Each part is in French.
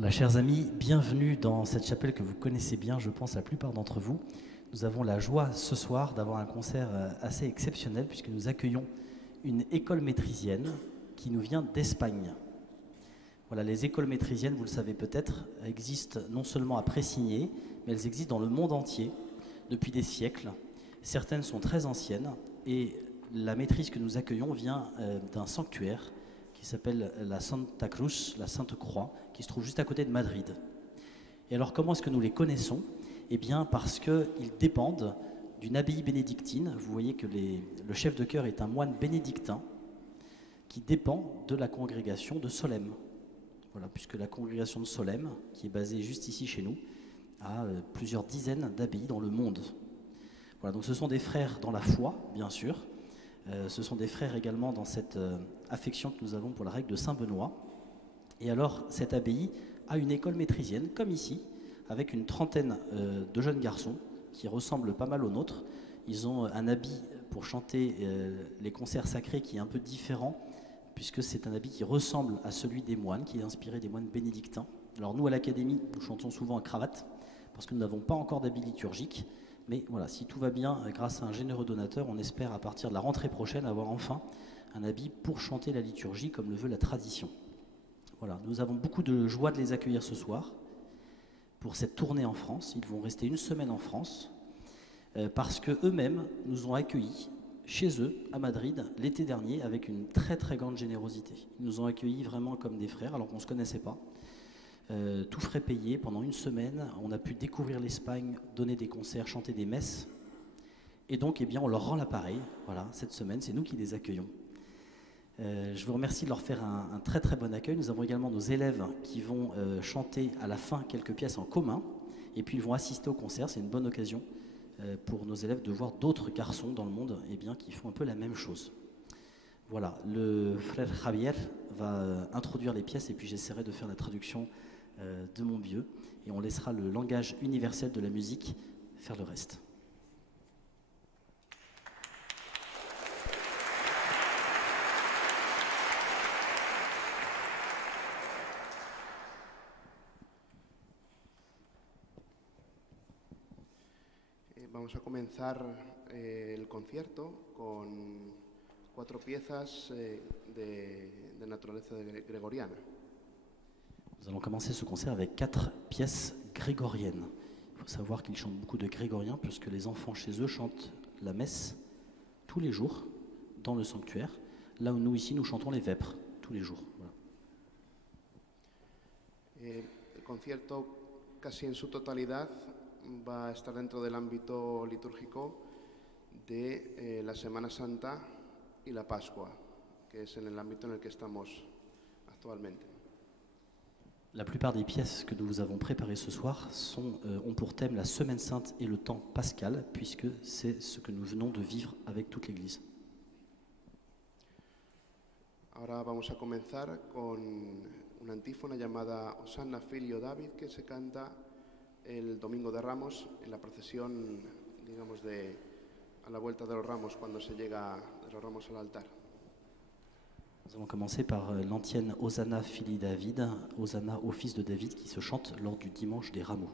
Voilà, chers amis, bienvenue dans cette chapelle que vous connaissez bien, je pense, la plupart d'entre vous. Nous avons la joie ce soir d'avoir un concert assez exceptionnel puisque nous accueillons une école métrisienne qui nous vient d'Espagne. Voilà, les écoles métrisiennes, vous le savez peut-être, existent non seulement à Pressigné, mais elles existent dans le monde entier depuis des siècles. Certaines sont très anciennes et la maîtrise que nous accueillons vient d'un sanctuaire qui s'appelle la Santa Cruz, la Sainte Croix, qui se trouve juste à côté de Madrid. Et alors comment est-ce que nous les connaissons? Eh bien parce qu'ils dépendent d'une abbaye bénédictine. Vous voyez que le chef de chœur est un moine bénédictin qui dépend de la congrégation de Solesmes. Voilà, puisque la congrégation de Solesmes, qui est basée juste ici chez nous, a plusieurs dizaines d'abbayes dans le monde. Voilà, donc ce sont des frères dans la foi, bien sûr. Ce sont des frères également dans cette affection que nous avons pour la règle de Saint-Benoît. Et alors, cette abbaye a une école métrisienne, comme ici, avec une trentaine de jeunes garçons qui ressemblent pas mal aux nôtres. Ils ont un habit pour chanter les concerts sacrés qui est un peu différent, puisque c'est un habit qui ressemble à celui des moines, qui est inspiré des moines bénédictins. Alors nous, à l'Académie, nous chantons souvent en cravate, parce que nous n'avons pas encore d'habit liturgique. Mais voilà, si tout va bien, grâce à un généreux donateur, on espère à partir de la rentrée prochaine avoir enfin un habit pour chanter la liturgie comme le veut la tradition. Voilà, nous avons beaucoup de joie de les accueillir ce soir pour cette tournée en France. Ils vont rester une semaine en France parce qu'eux-mêmes nous ont accueillis chez eux à Madrid l'été dernier avec une très très grande générosité. Ils nous ont accueillis vraiment comme des frères alors qu'on ne se connaissait pas. Tout frais payé pendant une semaine. On a pu découvrir l'Espagne, donner des concerts, chanter des messes. Et donc, eh bien, on leur rend l'appareil. Voilà, cette semaine, c'est nous qui les accueillons. Je vous remercie de leur faire un très très bon accueil. Nous avons également nos élèves qui vont chanter à la fin quelques pièces en commun. Et puis, ils vont assister au concert. C'est une bonne occasion pour nos élèves de voir d'autres garçons dans le monde eh bien, qui font un peu la même chose. Voilà, le frère Javier va introduire les pièces et puis j'essaierai de faire la traduction de mon vieux, et on laissera le langage universel de la musique faire le reste. Vamos a comenzar el concierto con 4 piezas de naturaleza gregoriana. Nous allons commencer ce concert avec 4 pièces grégoriennes. Il faut savoir qu'ils chantent beaucoup de grégorien puisque les enfants chez eux chantent la messe tous les jours dans le sanctuaire, là où nous ici nous chantons les vêpres tous les jours. Voilà. El concierto casi en su totalidad va a estar dentro del ámbito litúrgico de la Semana Santa y la Pascua, que es en el ámbito en el que estamos actualmente. La plupart des pièces que nous vous avons préparées ce soir ont pour thème la Semaine Sainte et le temps pascal, puisque c'est ce que nous venons de vivre avec toute l'Église. Ahora vamos a comenzar con una antífona llamada Hosanna Filio David, que se canta el Domingo de Ramos en la procesión, digamos, a la vuelta de los ramos, cuando se llega de los ramos al altar. Nous allons commencer par l'antienne Hosanna Filii David, Hosanna au fils de David, qui se chante lors du dimanche des rameaux.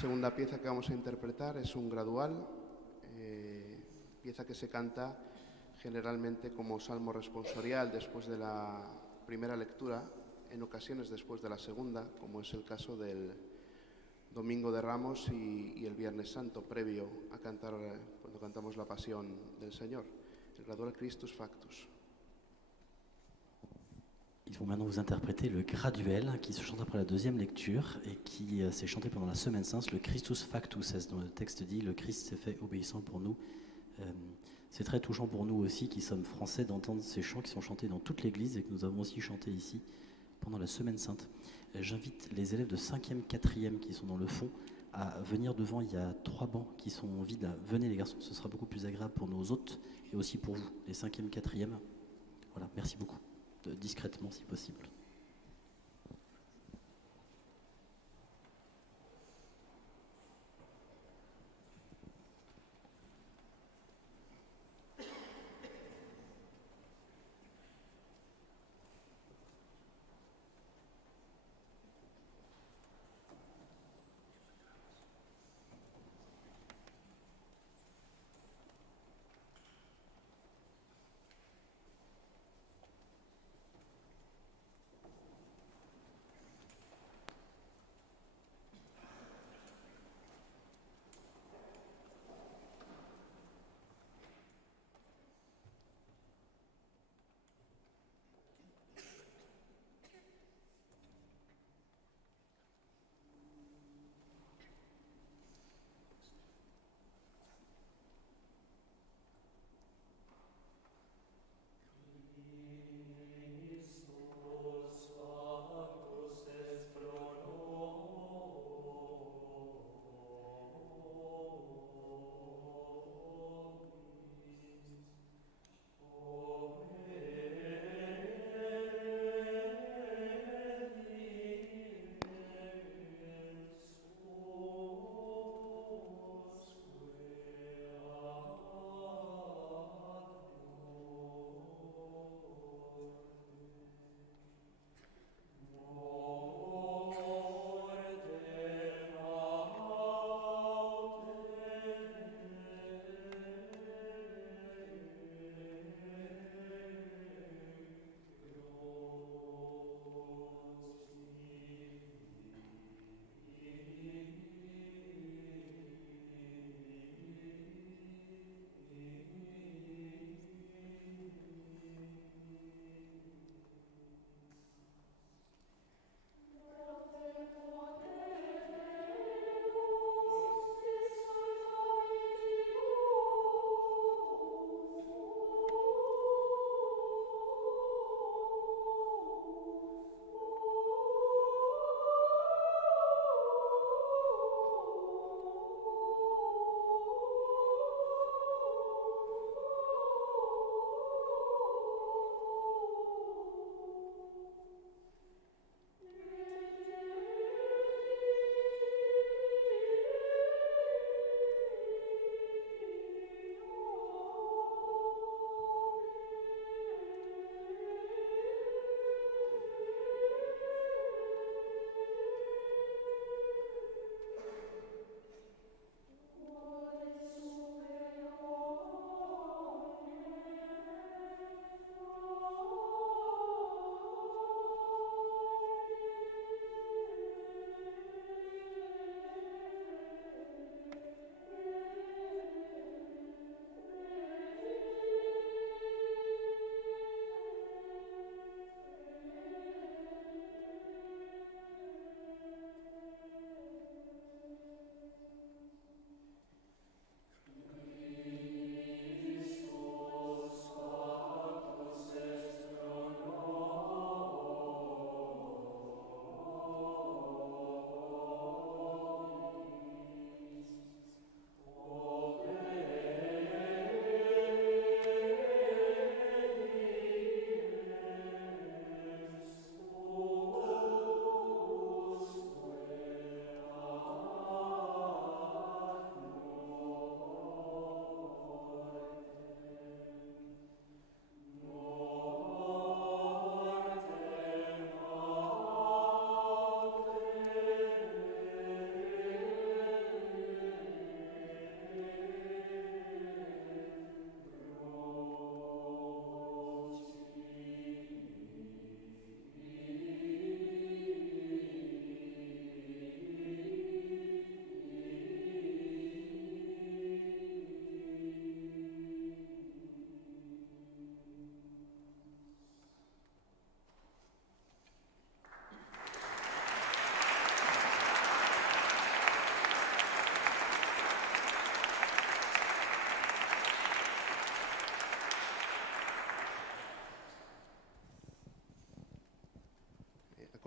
segunda pieza que vamos a interpretar es un gradual, pieza que se canta generalmente como salmo responsorial después de la primera lectura, en ocasiones después de la segunda, como es el caso del Domingo de Ramos y el Viernes Santo, previo a cantar cuando cantamos la Pasión del Señor, el gradual Christus Factus. Ils vont maintenant vous interpréter le graduel qui se chante après la deuxième lecture et qui s'est chanté pendant la Semaine Sainte, le Christus Factus, dont le texte dit « Le Christ s'est fait obéissant pour nous ». C'est très touchant pour nous aussi qui sommes français d'entendre ces chants qui sont chantés dans toute l'Église et que nous avons aussi chanté ici pendant la Semaine Sainte. J'invite les élèves de 5e, 4e qui sont dans le fond à venir devant. Il y a 3 bancs qui sont vides. Venez les garçons, ce sera beaucoup plus agréable pour nos hôtes et aussi pour vous, les 5e, 4e. Voilà, merci beaucoup. Discrètement si possible.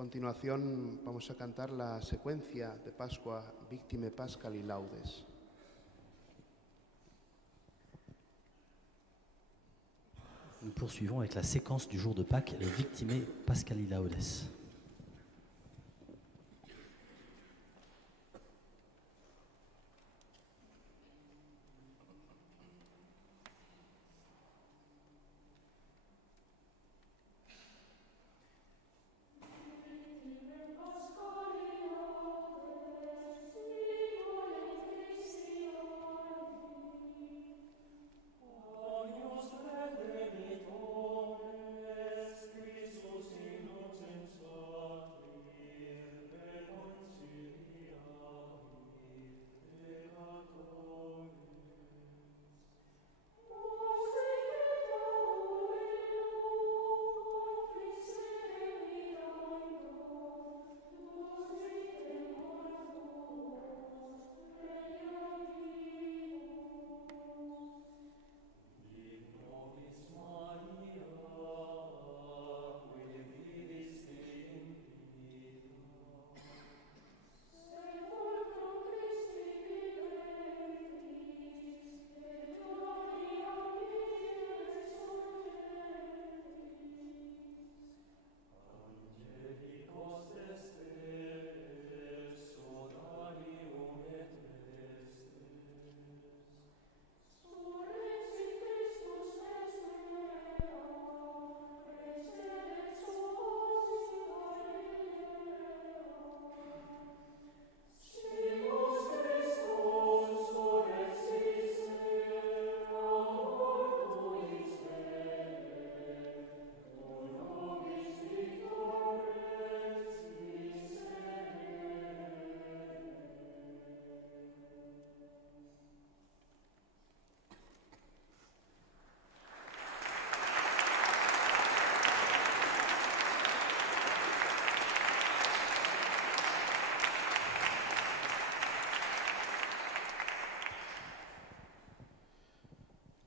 continuación vamos a cantar la secuencia de Pascua, Victime Pascali Laudes. Nous poursuivons avec la séquence du jour de Pâques, les Victime Pascali Laudes.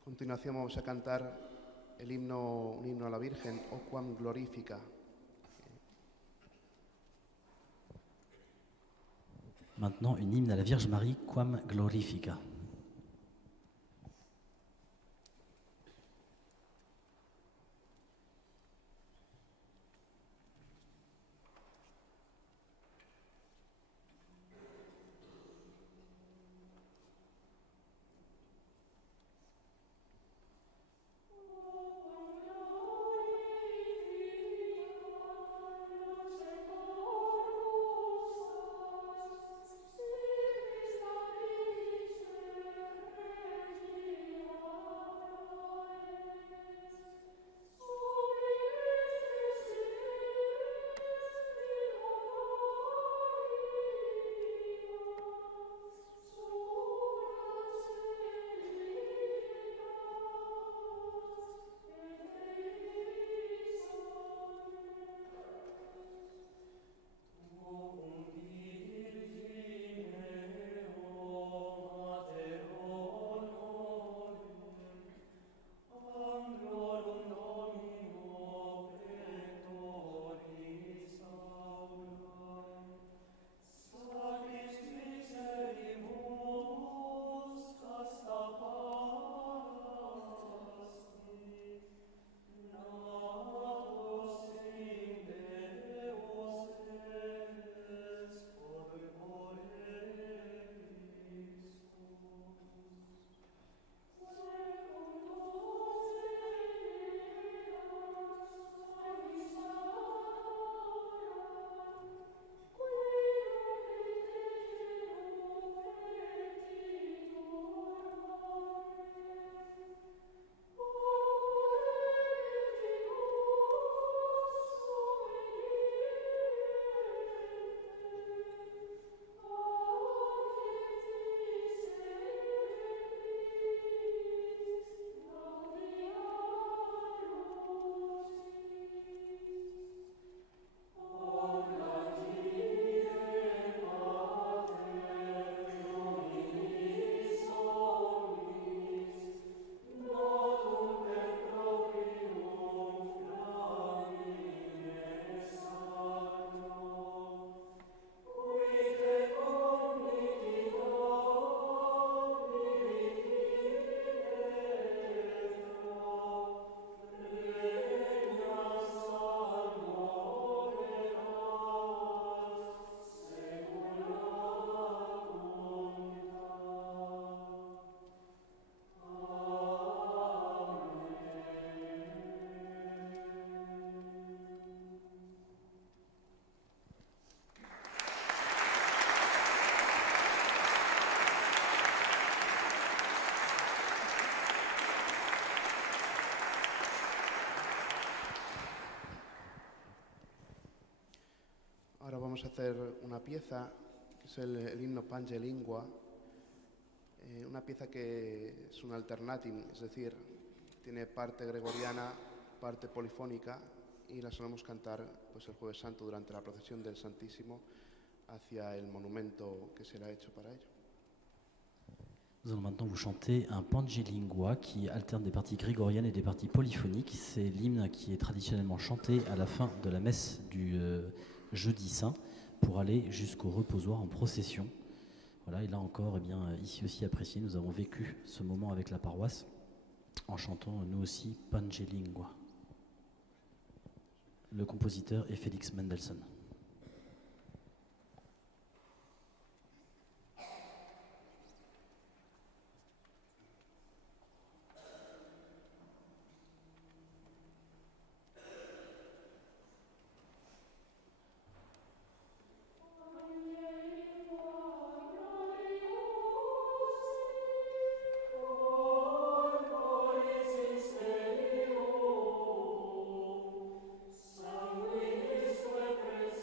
A continuación vamos a cantar un himno a la Virgen, O Quam Glorifica. Maintenant, une hymne à la Vierge Marie, Quam Glorifica. Spiritus vamos a hacer una pieza que es el himno Pange Lingua, una pieza que es un alternatim, es decir, tiene parte gregoriana, parte polifónica, y la solemos cantar pues, el Jueves Santo durante la procesión del Santísimo hacia el monumento que será hecho para ello. Nous allons maintenant vous chanter un Pange Lingua qui alterne des parties grégoriennes et des parties polyphoniques. C'est l'hymne qui est traditionnellement chanté à la fin de la messe du jeudi saint pour aller jusqu'au reposoir en procession. Voilà, et là encore, eh bien, ici aussi à Précy, nous avons vécu ce moment avec la paroisse en chantant nous aussi Pange Lingua. Le compositeur est Félix Mendelssohn. Sanguinis tue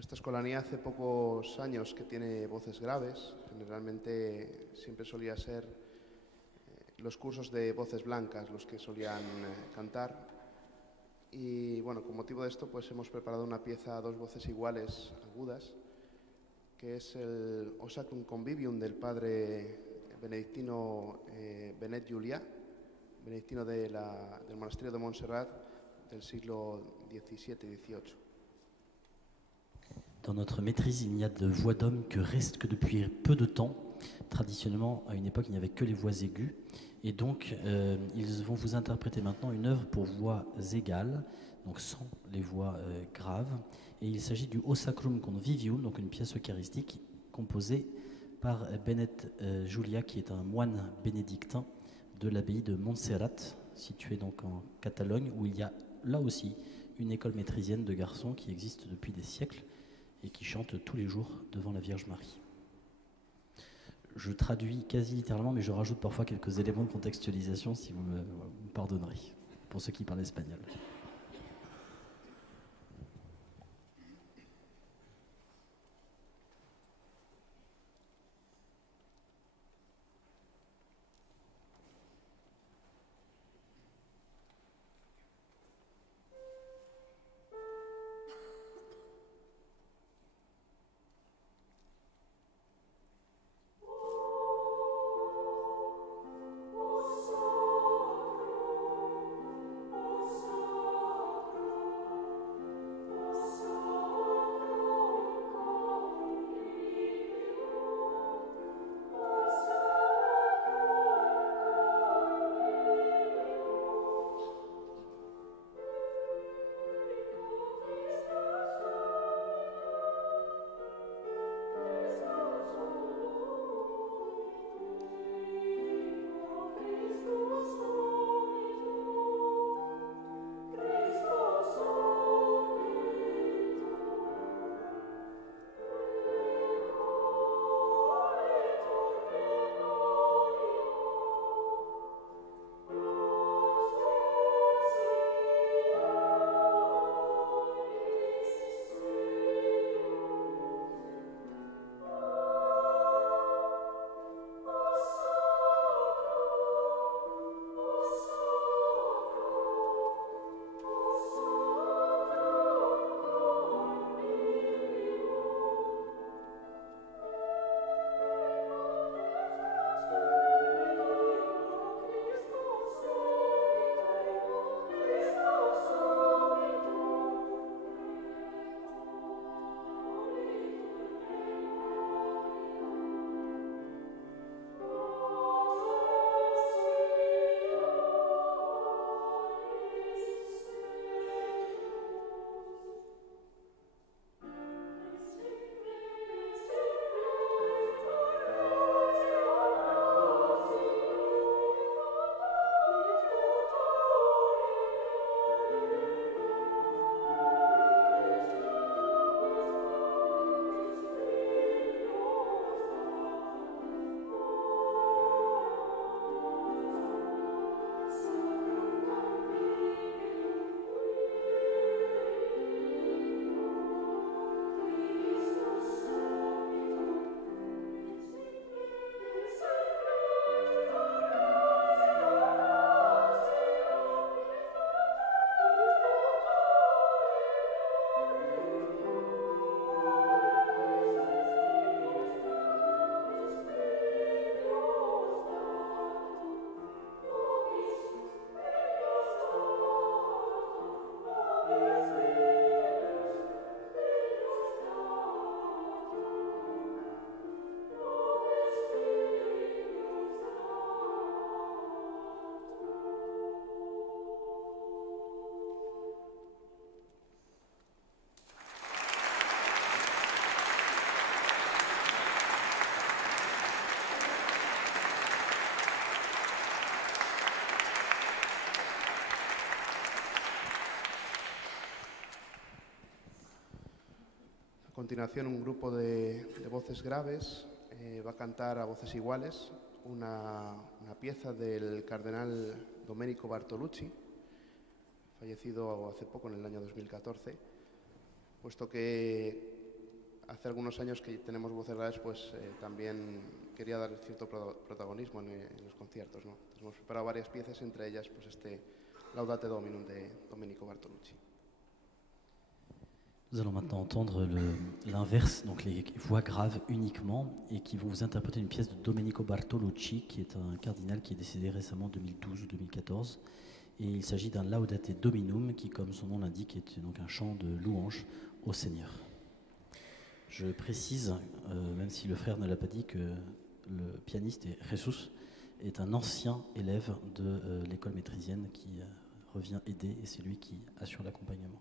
Esta escolanía hace pocos años que tiene voces graves. Generalmente siempre solía ser los cursos de voces blancas los que solían cantar. Y bueno, con motivo de esto pues hemos preparado una pieza a dos voces iguales, agudas, que es el O Sacrum Convivium del padre benedictino Benet Julià, benedictino del monasterio de Montserrat del siglo XVII et XVIII. Dans notre maîtrise, il n'y a de voix d'homme que depuis peu de temps. Traditionnellement, à une époque, il n'y avait que les voix aiguës. Et donc, ils vont vous interpréter maintenant une œuvre pour voix égales, donc sans les voix graves. Et il s'agit du O Sacrum Convivium, donc une pièce eucharistique composée par Benet Julià, qui est un moine bénédictin de l'abbaye de Montserrat, située donc en Catalogne, où il y a là aussi une école métrisienne de garçons qui existe depuis des siècles et qui chante tous les jours devant la Vierge Marie. Je traduis quasi littéralement, mais je rajoute parfois quelques éléments de contextualisation, si vous me pardonnerez, pour ceux qui parlent espagnol. A continuación, un grupo de voces graves va a cantar a voces iguales una pieza del cardenal Domenico Bartolucci, fallecido hace poco, en el año 2014, puesto que hace algunos años que tenemos voces graves, pues también quería dar cierto protagonismo en los conciertos, ¿no? Entonces, hemos preparado varias piezas, entre ellas pues Laudate Dominum de Domenico Bartolucci. Nous allons maintenant entendre l'inverse, donc les voix graves uniquement, et qui vont vous interpréter une pièce de Domenico Bartolucci, qui est un cardinal qui est décédé récemment en 2012 ou 2014. Et il s'agit d'un Laudate Dominum, qui, comme son nom l'indique, est donc un chant de louange au Seigneur. Je précise, même si le frère ne l'a pas dit, que le pianiste Jesus est un ancien élève de l'école métrisienne qui revient aider, et c'est lui qui assure l'accompagnement.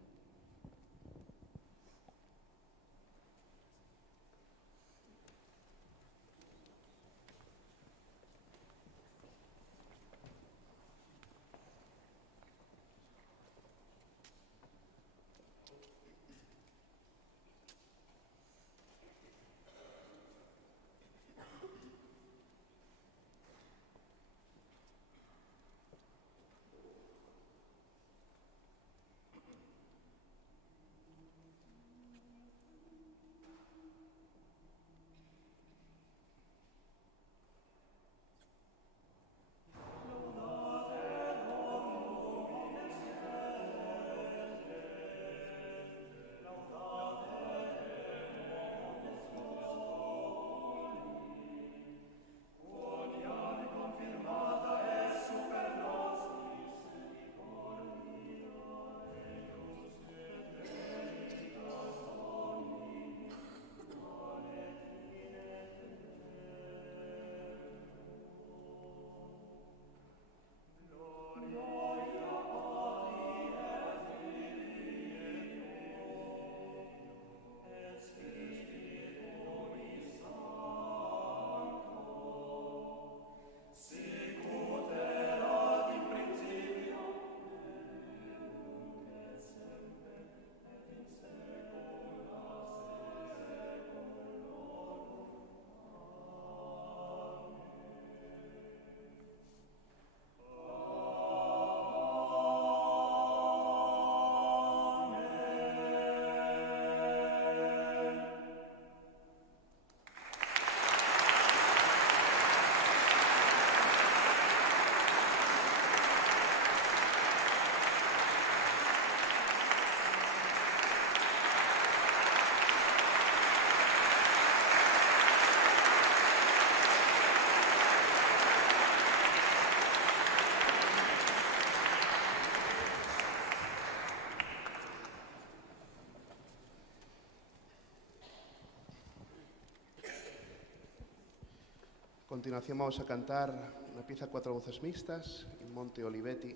A continuación vamos a cantar una pieza a cuatro voces mixtas, Il Monte Olivetti.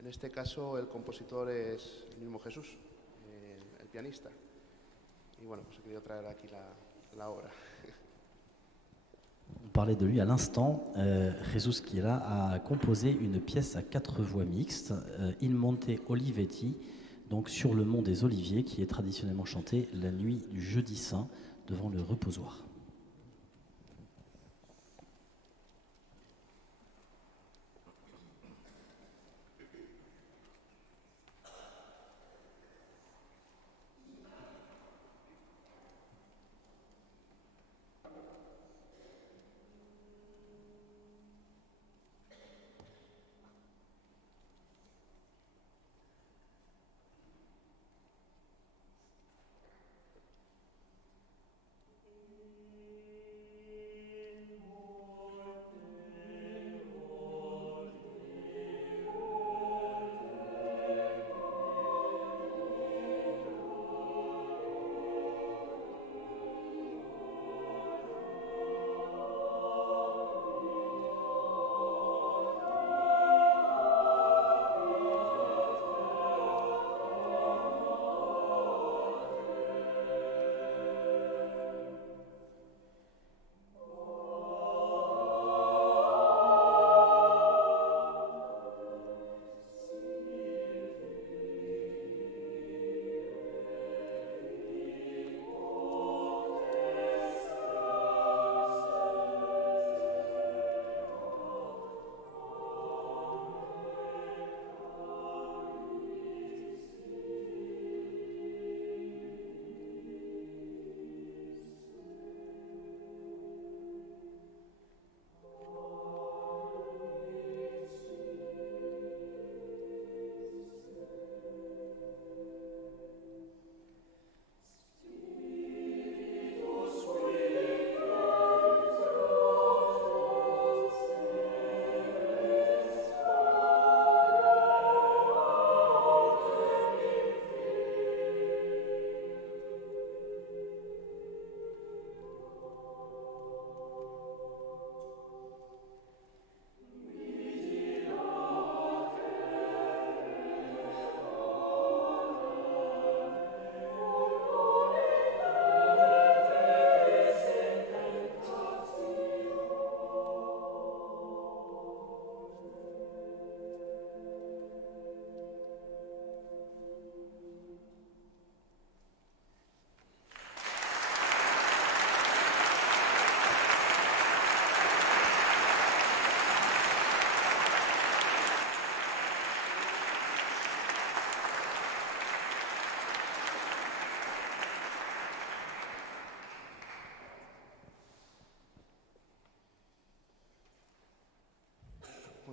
En este caso el compositor es el mismo Jesús, el pianista. Y bueno, pues he querido traer aquí la obra. On parlait de lui à l'instant. Jesus, qui est là, a composé une pièce à 4 voix mixtes, Il Monte Olivetti, donc sur le mont des Oliviers, qui est traditionnellement chanté la nuit du jeudi saint devant le reposoir.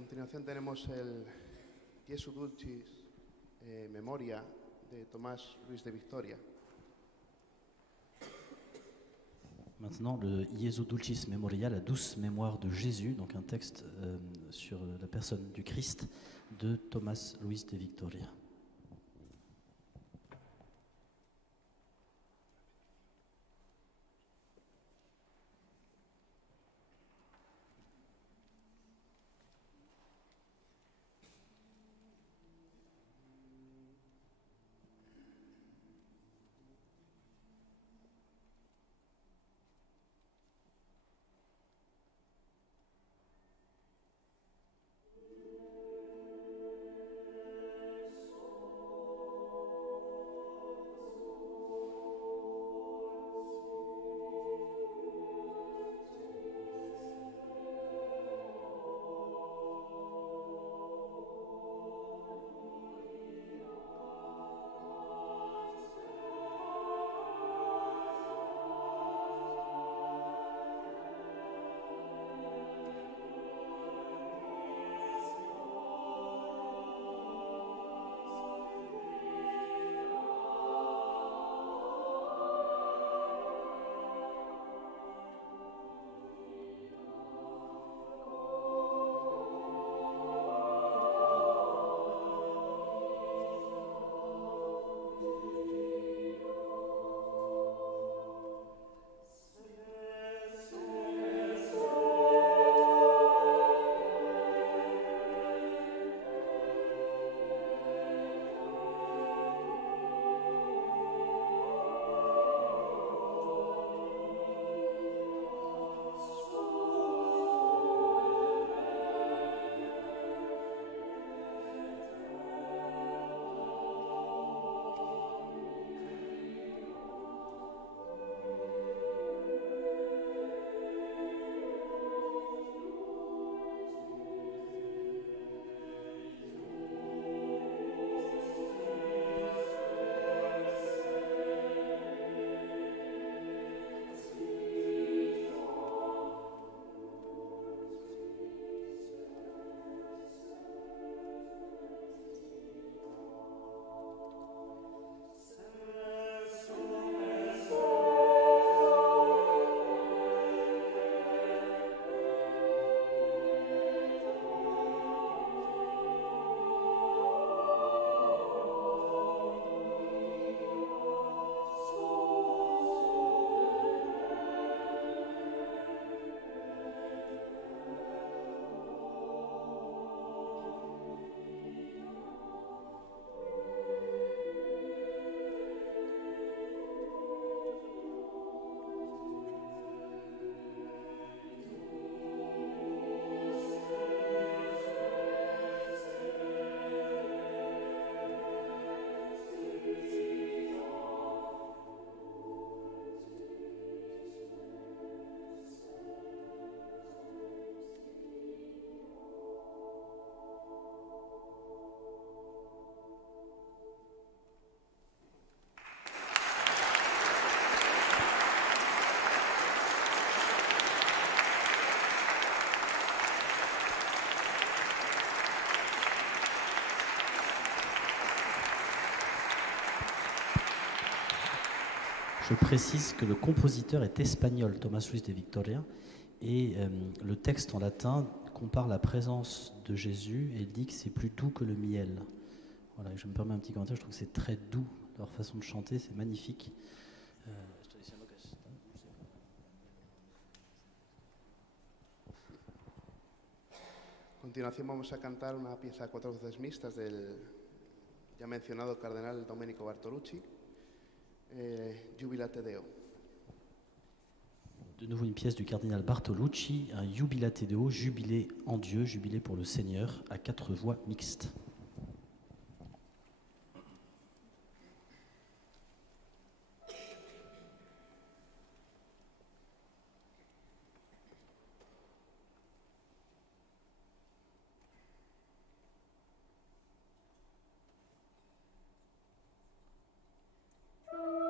continuación tenemos el Jesu Dulcis Memoria de Tomás Luis de Victoria. Maintenant, le Jesu Dulcis Memoria, la douce mémoire de Jésus, donc un texte sur la personne du Christ de Tomás Luis de Victoria. Je précise que le compositeur est espagnol, Tomás Luis de Victoria, et le texte en latin compare la présence de Jésus et dit que c'est plus doux que le miel. Voilà, je me permets un petit commentaire, je trouve que c'est très doux, leur façon de chanter, c'est magnifique. A continuación vamos a cantar una pieza a cuatro voces mixtas del ya mencionado cardenal Domenico Bartolucci, Jubilate Deo. De nouveau une pièce du cardinal Bartolucci, un Jubilate Deo, jubilé en Dieu, jubilé pour le Seigneur, à 4 voix mixtes. Amen.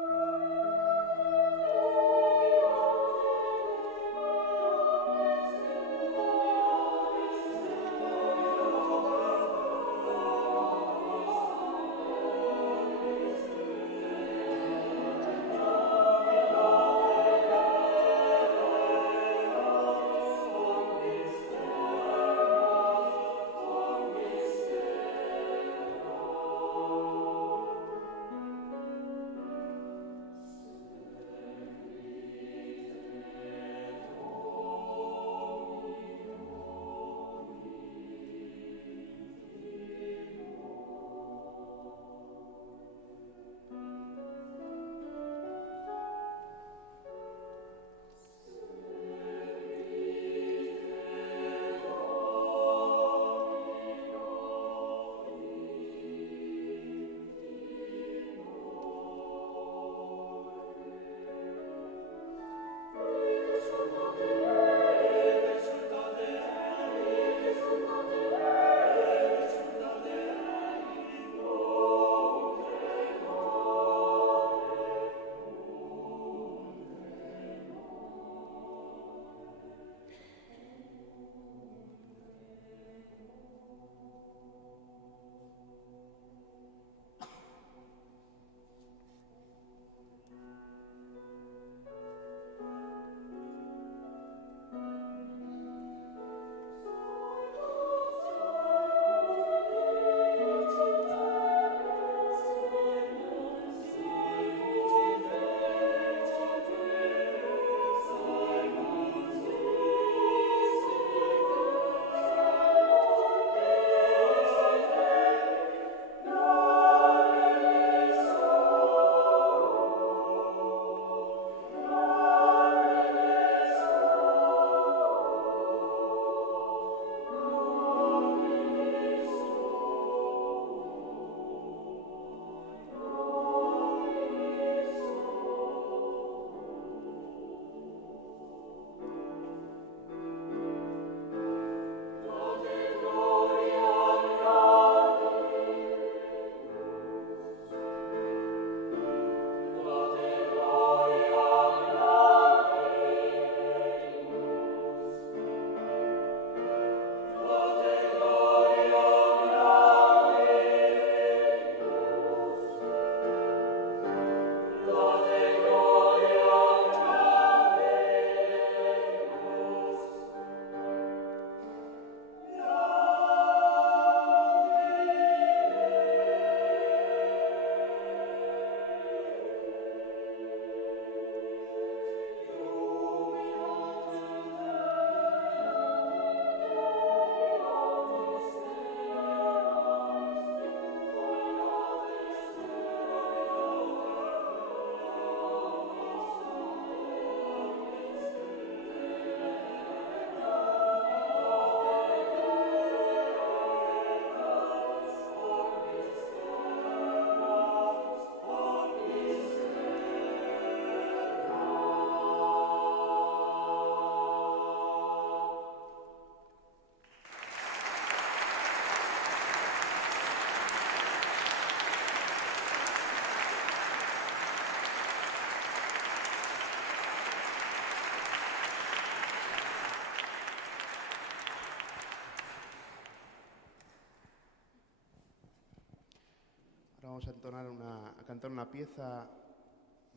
Ahora vamos a, a cantar una pieza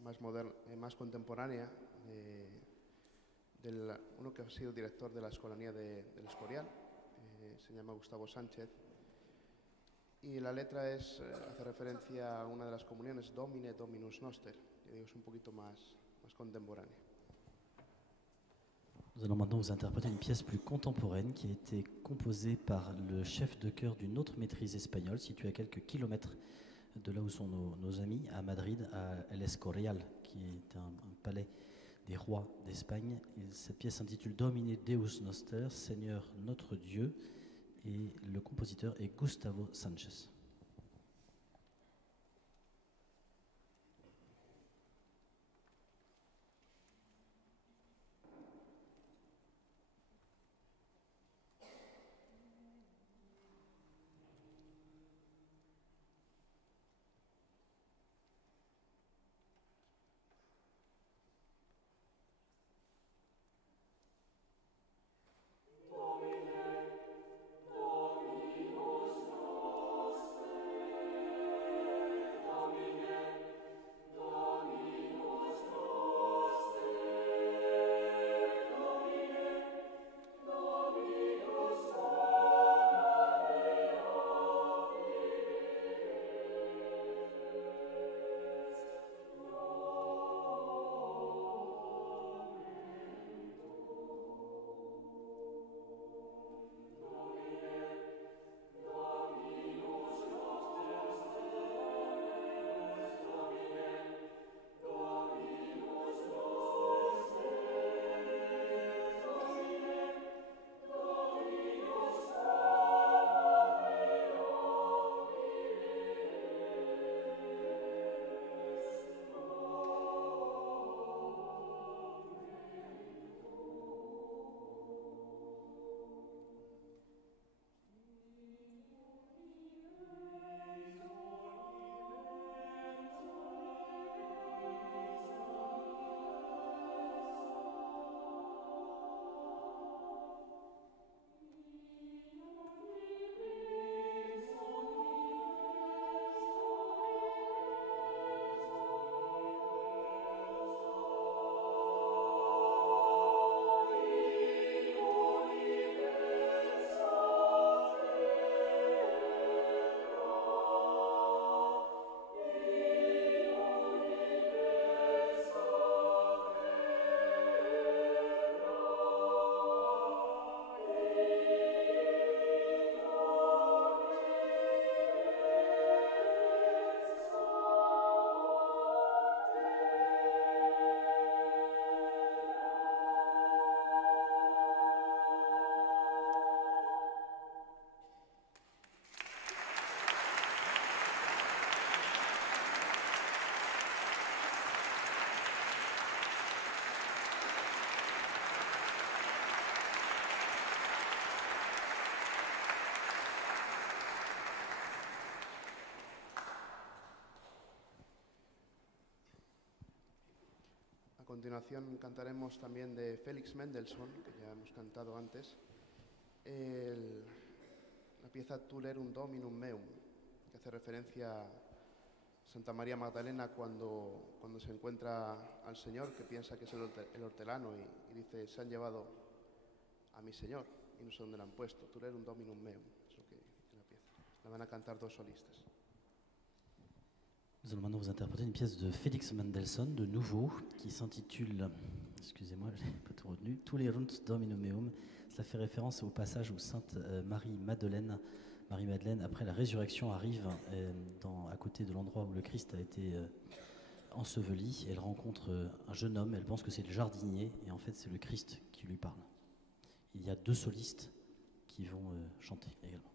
más, más contemporánea de uno que ha sido director de la Escolanía del Escorial, se llama Gustavo Sánchez, y la letra hace referencia a una de las comuniones, Domine Dominus Noster, que digo, es un poquito más contemporánea. Nous allons maintenant vous interpréter une pièce plus contemporaine qui a été composée par le chef de chœur d'une autre maîtrise espagnole située à quelques kilomètres de là où sont nos amis, à Madrid, à El Escorial, qui est un palais des rois d'Espagne. Cette pièce s'intitule Domine Deus Noster, Seigneur notre Dieu, et le compositeur est Gustavo Sánchez. A continuación cantaremos también de Félix Mendelssohn, que ya hemos cantado antes, la pieza Tulerum Dominum Meum, que hace referencia a Santa María Magdalena cuando se encuentra al Señor, que piensa que es el hortelano y dice, se han llevado a mi Señor y no sé dónde la han puesto. Tulerum Dominum Meum, es lo que dice la pieza. La van a cantar dos solistas. Nous allons maintenant vous interpréter une pièce de Félix Mendelssohn, de nouveau, qui s'intitule, excusez-moi, je n'ai pas tout retenu, Tulerunt Dominum Meum. Cela fait référence au passage où Sainte Marie-Madeleine, après la résurrection, arrive à côté de l'endroit où le Christ a été enseveli. Elle rencontre un jeune homme, elle pense que c'est le jardinier, et en fait c'est le Christ qui lui parle. Il y a deux solistes qui vont chanter également.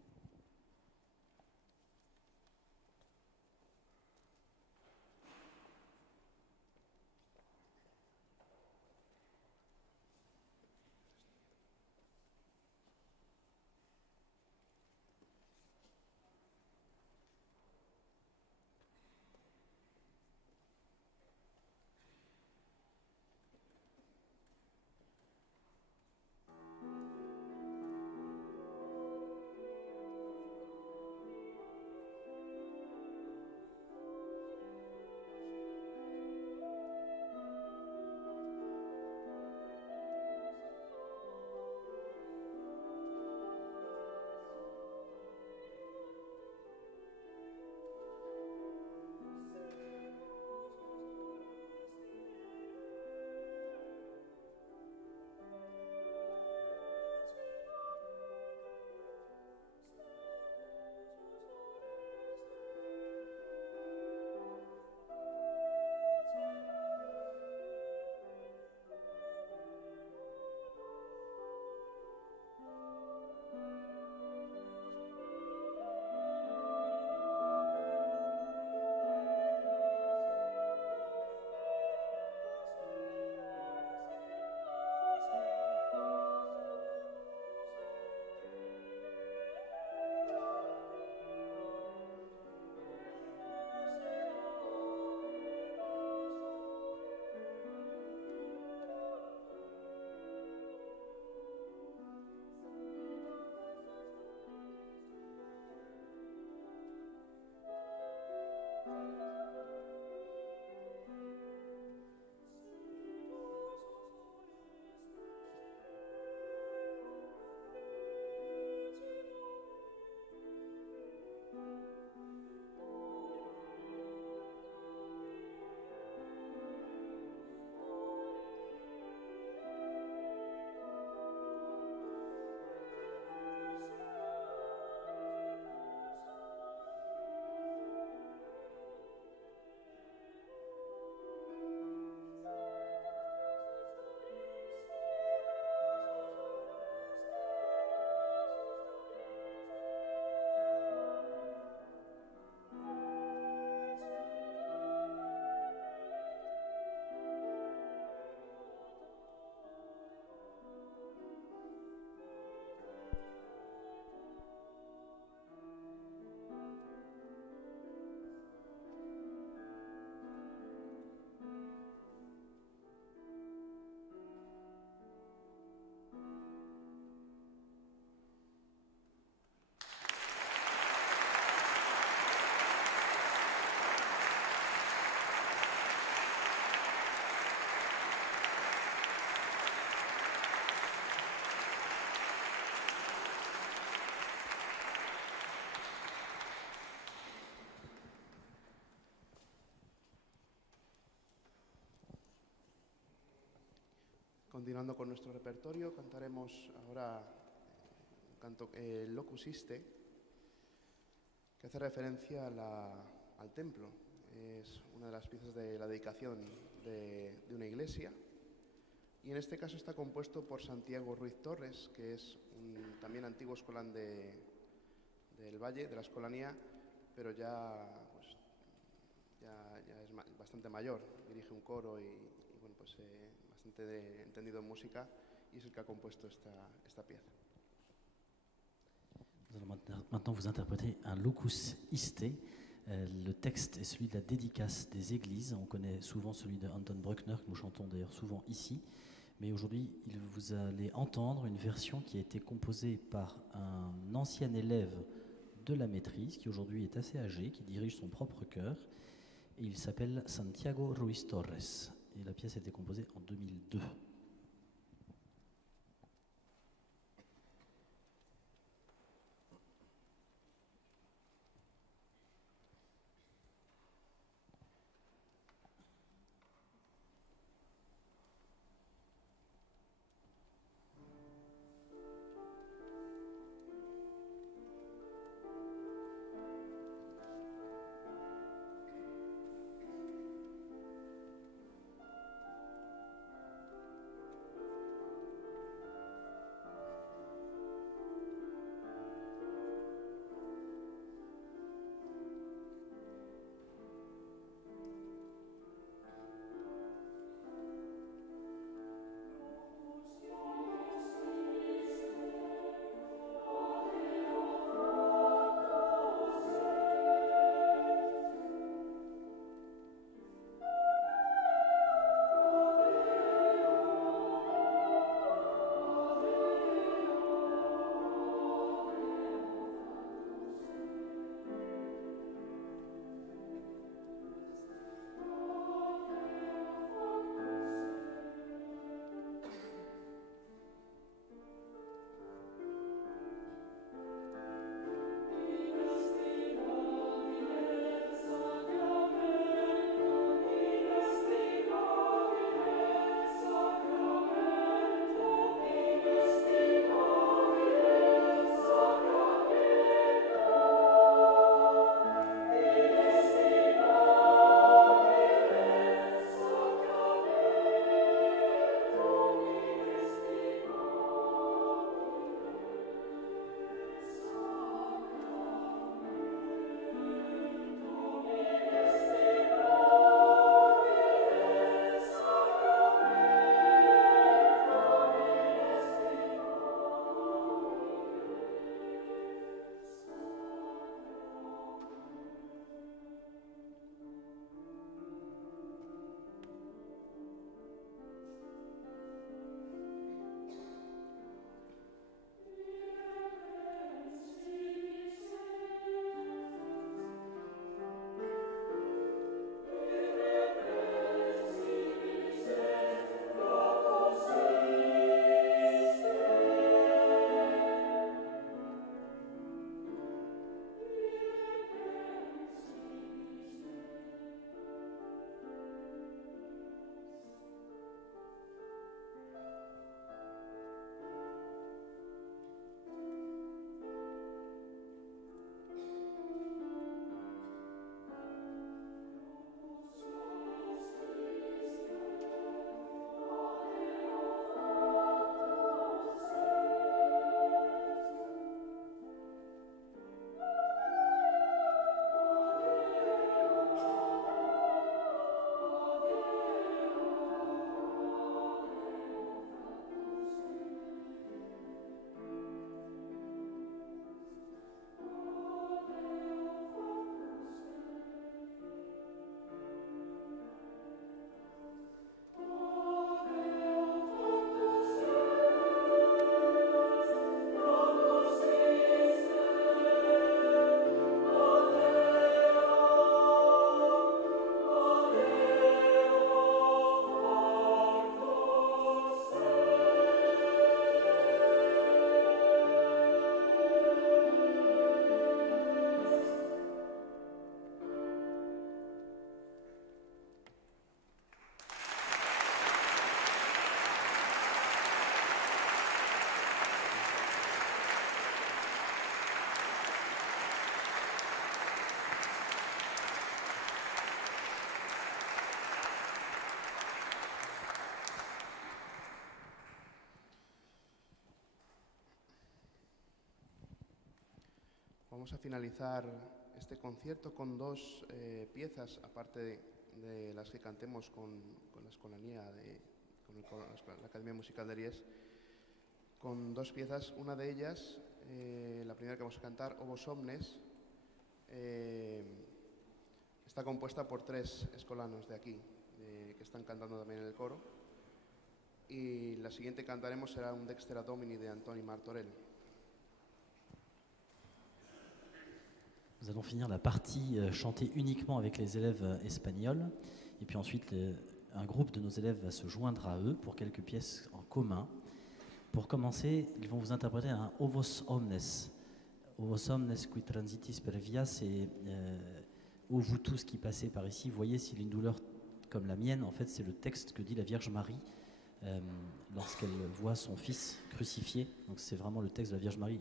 Continuando con nuestro repertorio, cantaremos ahora un canto, el Locus Iste, que hace referencia al templo. Es una de las piezas de la dedicación de una iglesia. Y en este caso está compuesto por Santiago Ruiz Torres, que es un también antiguo escolán del Valle, de la Escolanía, pero ya, pues, ya es bastante mayor. Dirige un coro y bueno, pues, bastante entendido en música, y es el que ha compuesto esta pieza. Nous allons maintenant vous interpréter un Locus Iste. Le texte est celui de la dédicace des églises. On connaît souvent celui de Anton Bruckner, que nous chantons d'ailleurs souvent ici. Mais aujourd'hui, vous allez entendre une version qui a été composée par un ancien élève de la maîtrise, qui aujourd'hui est assez âgé, qui dirige son propre chœur. Et il s'appelle Santiago Ruiz Torres. Et la pièce a été composée en 2002. vamos a finalizar este concierto con dos piezas, aparte de las que cantemos con la escolanía, la Academia Musical de Aries, con dos piezas. Una de ellas, la primera que vamos a cantar, O Vos Omnes, está compuesta por tres escolanos de aquí, que están cantando también en el coro. Y la siguiente que cantaremos será un Dexter ad Domini de Antoni Martorell. Nous allons finir la partie chantée uniquement avec les élèves espagnols. Et puis ensuite, un groupe de nos élèves va se joindre à eux pour quelques pièces en commun. Pour commencer, ils vont vous interpréter un O Vos Omnes. O Vos Omnes qui transitis per via, c'est ô vous tous qui passez par ici, voyez s'il y a une douleur comme la mienne. En fait, c'est le texte que dit la Vierge Marie lorsqu'elle voit son fils crucifié. Donc c'est vraiment le texte de la Vierge Marie.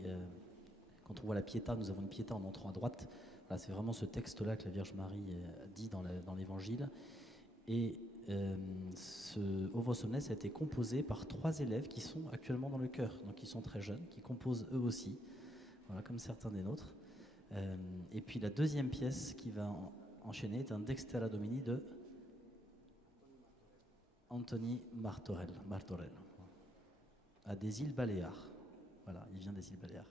Quand on voit la Pietà, nous avons une Pietà en entrant à droite. Voilà, c'est vraiment ce texte-là que la Vierge Marie dit dans l'Évangile. Et ce O Vos Omnes a été composé par 3 élèves qui sont actuellement dans le chœur, donc ils sont très jeunes, qui composent eux aussi, voilà, comme certains des nôtres. Et puis la deuxième pièce qui va enchaîner est un Dexter ad Domini de Antoni Martorell, à des îles Baléares. Voilà, il vient des îles Baléares.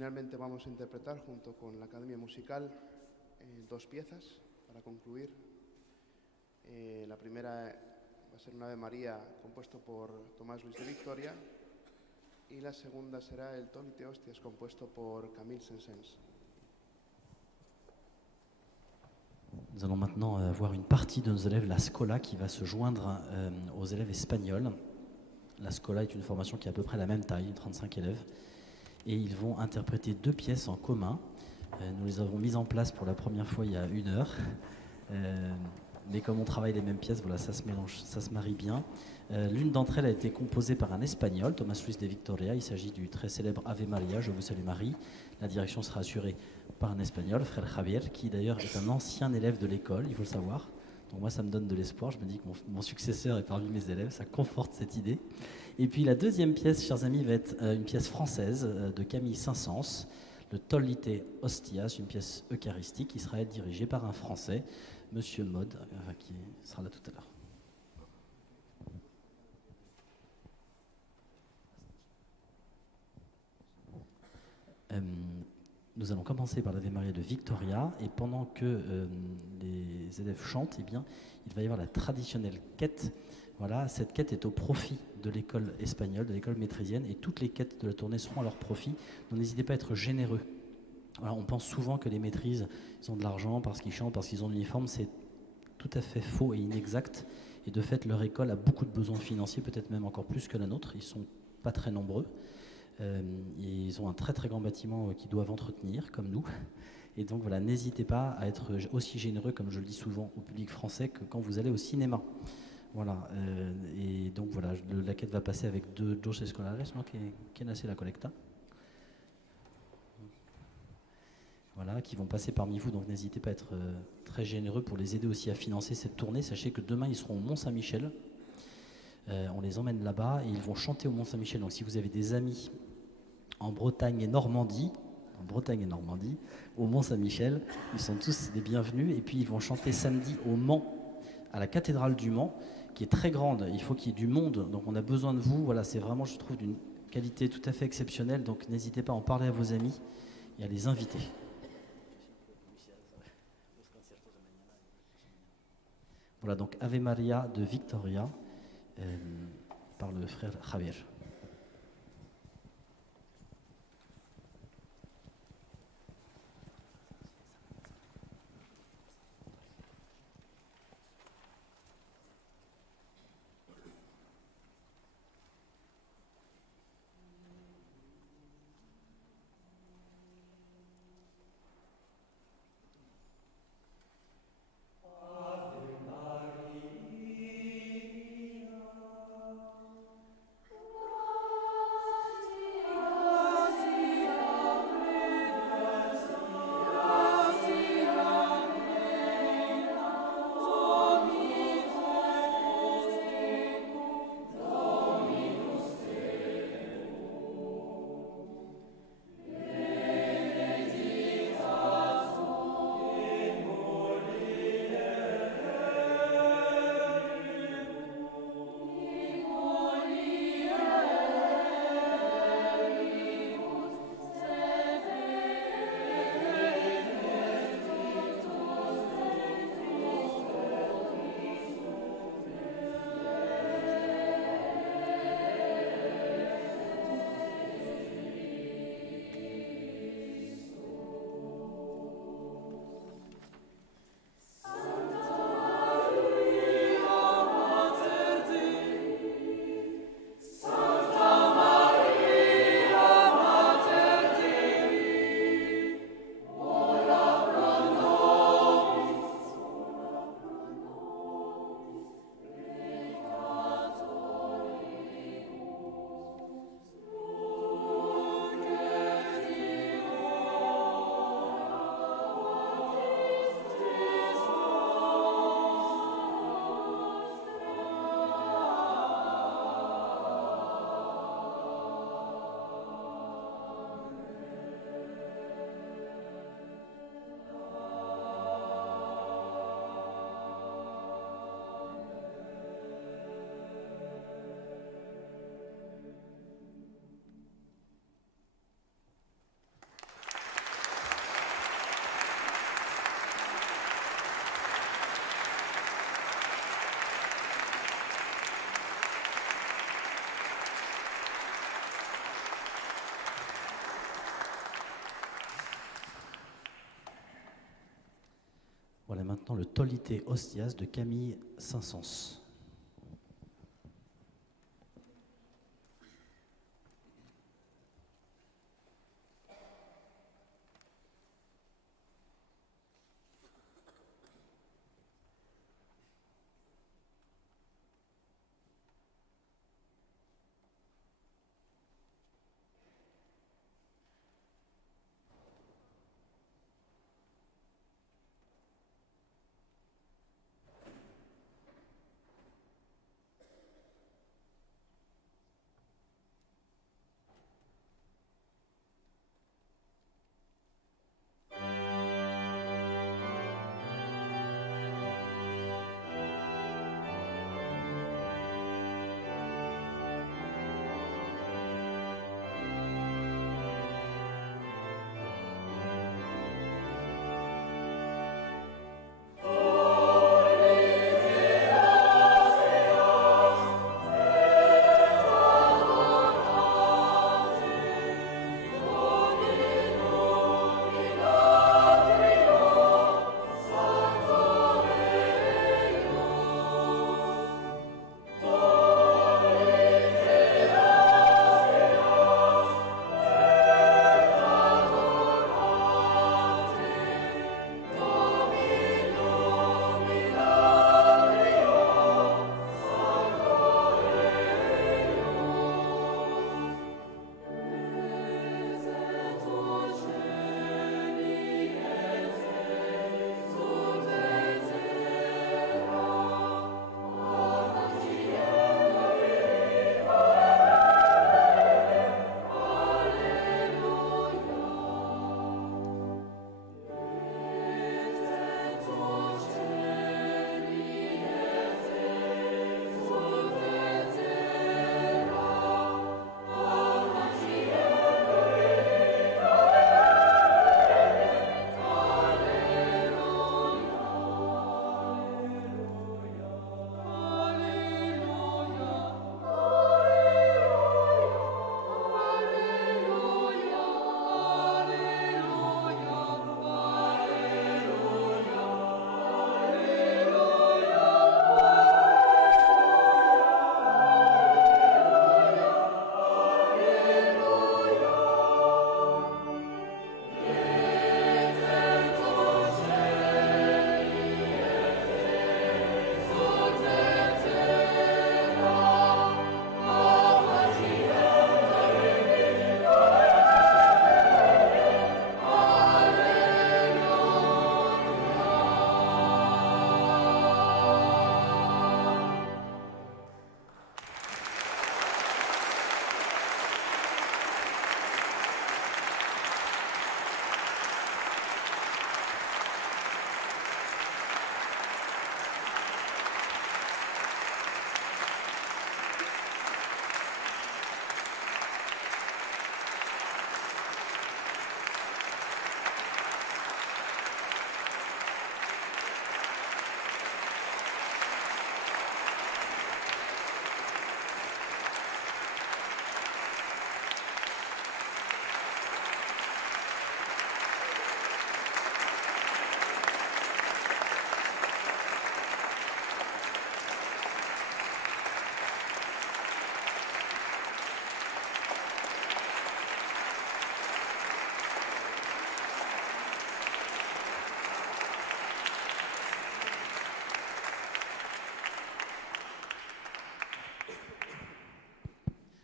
finalmente vamos a interpretar junto con la Academia Musical dos piezas para concluir. La primera va a ser un Ave María compuesto por Tomás Luis de Victoria y la segunda será el Tolite Hostias compuesto por Camille Saint-Saëns. Nous allons maintenant voir une partie de nos élèves, la Scola, qui va se joindre aux élèves espagnols. La Scola est une formation qui a à peu près la même taille, 35 élèves. Et ils vont interpréter deux pièces en commun. Nous les avons mises en place pour la première fois il y a 1 heure. Mais comme on travaille les mêmes pièces, voilà, ça se mélange, ça se marie bien. L'une d'entre elles a été composée par un Espagnol, Tomás Luis de Victoria. Il s'agit du très célèbre Ave Maria, Je vous salue Marie. La direction sera assurée par un Espagnol, Frère Javier, qui d'ailleurs est un ancien élève de l'école, il faut le savoir. Donc moi, ça me donne de l'espoir. Je me dis que mon successeur est parmi mes élèves, ça conforte cette idée. Et puis la deuxième pièce, chers amis, va être une pièce française de Camille Saint-Saëns, le Tollite Hostias, une pièce eucharistique qui sera dirigée par un Français, Monsieur Maud, qui sera là tout à l'heure. Nous allons commencer par l'Ave Maria de Victoria, et pendant que les élèves chantent, eh bien, il va y avoir la traditionnelle quête. Voilà, cette quête est au profit de l'école espagnole, de l'école métrisienne, et toutes les quêtes de la tournée seront à leur profit. Donc n'hésitez pas à être généreux. Voilà, on pense souvent que les maîtrises, ils ont de l'argent parce qu'ils chantent, parce qu'ils ont l'uniforme. C'est tout à fait faux et inexact. Et de fait, leur école a beaucoup de besoins financiers, peut-être même encore plus que la nôtre. Ils ne sont pas très nombreux. Ils ont un très très grand bâtiment qu'ils doivent entretenir, comme nous. Et donc voilà, n'hésitez pas à être aussi généreux, comme je le dis souvent au public français, que quand vous allez au cinéma. Voilà, et donc voilà, la quête va passer avec deux dos escolares, ¿no? Que nace la colecta. Voilà, qui vont passer parmi vous, donc n'hésitez pas à être très généreux pour les aider aussi à financer cette tournée. Sachez que demain, ils seront au Mont-Saint-Michel. On les emmène là-bas et ils vont chanter au Mont-Saint-Michel. Donc si vous avez des amis en Bretagne et Normandie, au Mont-Saint-Michel, ils sont tous les bienvenus. Et puis ils vont chanter samedi au Mans, à la cathédrale du Mans, qui est très grande. Il faut qu'il y ait du monde, donc on a besoin de vous. Voilà, c'est vraiment, je trouve, d'une qualité tout à fait exceptionnelle. Donc n'hésitez pas à en parler à vos amis et à les inviter. Voilà, donc Ave Maria de Victoria par le frère Javier. Maria, maintenant le Tollite Hostias de Camille Saint-Saëns.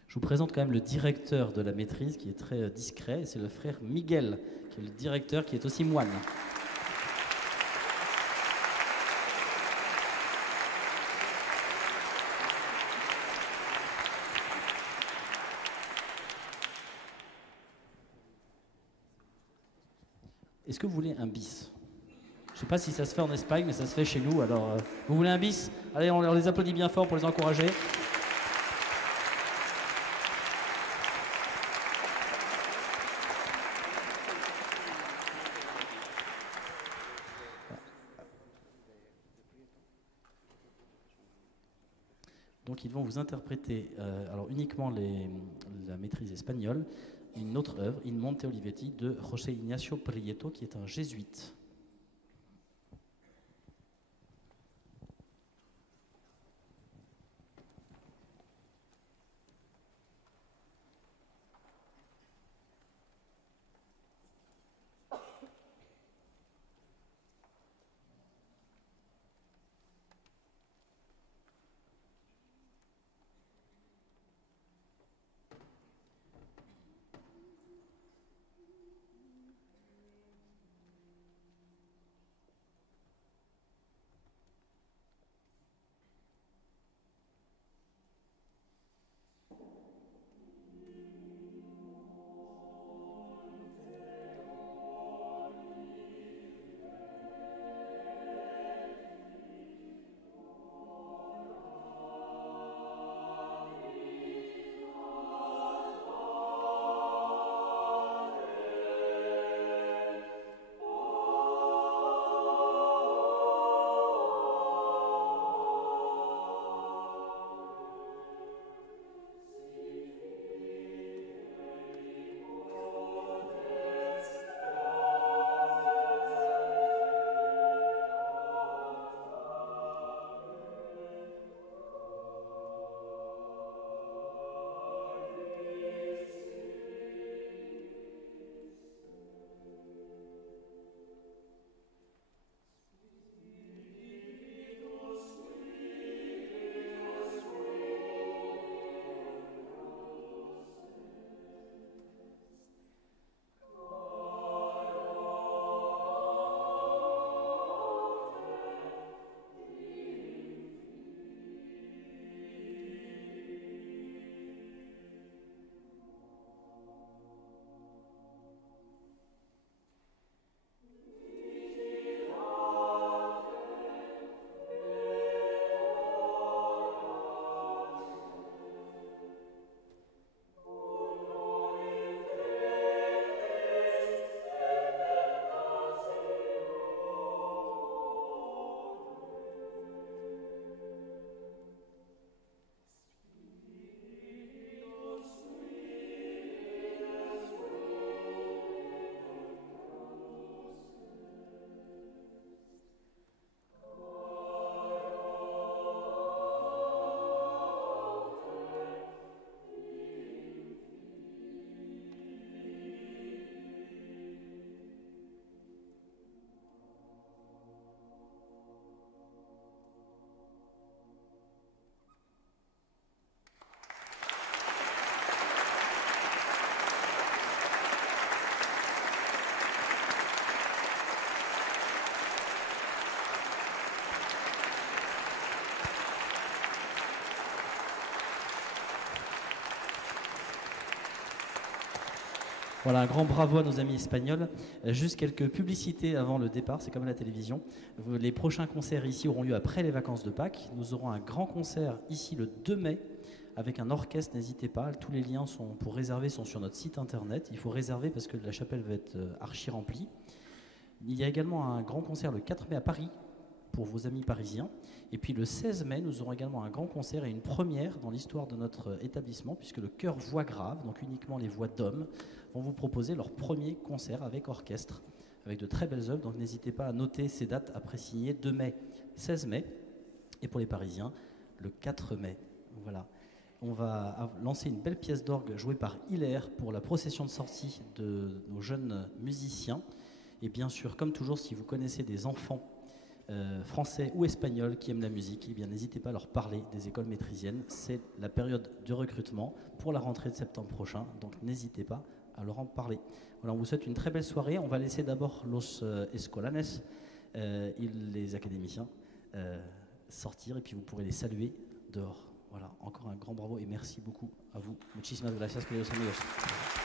Je vous présente quand même le directeur de la maîtrise qui est très discret, c'est le frère Miguel, qui est le directeur, qui est aussi moine. Est-ce que vous voulez un bis? Je ne sais pas si ça se fait en Espagne, mais ça se fait chez nous. Alors, vous voulez un bis? Allez, on les applaudit bien fort pour les encourager. Donc ils vont vous interpréter alors uniquement la maîtrise espagnole, une autre œuvre, In Monte Olivetti de José Ignacio Prieto, qui est un jésuite. Voilà, un grand bravo à nos amis espagnols. Juste quelques publicités avant le départ, c'est comme à la télévision. Les prochains concerts ici auront lieu après les vacances de Pâques. Nous aurons un grand concert ici le 2 mai avec un orchestre, n'hésitez pas. Tous les liens pour réserver sont sur notre site internet. Il faut réserver parce que la chapelle va être archi remplie. Il y a également un grand concert le 4 mai à Paris pour vos amis parisiens. Et puis le 16 mai, nous aurons également un grand concert et une première dans l'histoire de notre établissement, puisque le chœur Voix Grave, donc uniquement les voix d'hommes, vont vous proposer leur premier concert avec orchestre, avec de très belles œuvres. Donc n'hésitez pas à noter ces dates après signer, 2 mai, 16 mai, et pour les Parisiens, le 4 mai. Voilà. On va lancer une belle pièce d'orgue jouée par Hilaire pour la procession de sortie de nos jeunes musiciens. Et bien sûr, comme toujours, si vous connaissez des enfants français ou espagnols qui aiment la musique, eh bien n'hésitez pas à leur parler des écoles métrisiennes. C'est la période de recrutement pour la rentrée de septembre prochain, donc n'hésitez pas à leur en parler. Voilà, on vous souhaite une très belle soirée. On va laisser d'abord los escolanes, les académiciens, sortir et puis vous pourrez les saluer dehors. Voilà, encore un grand bravo et merci beaucoup à vous. Muchísimas gracias, queridos amigos.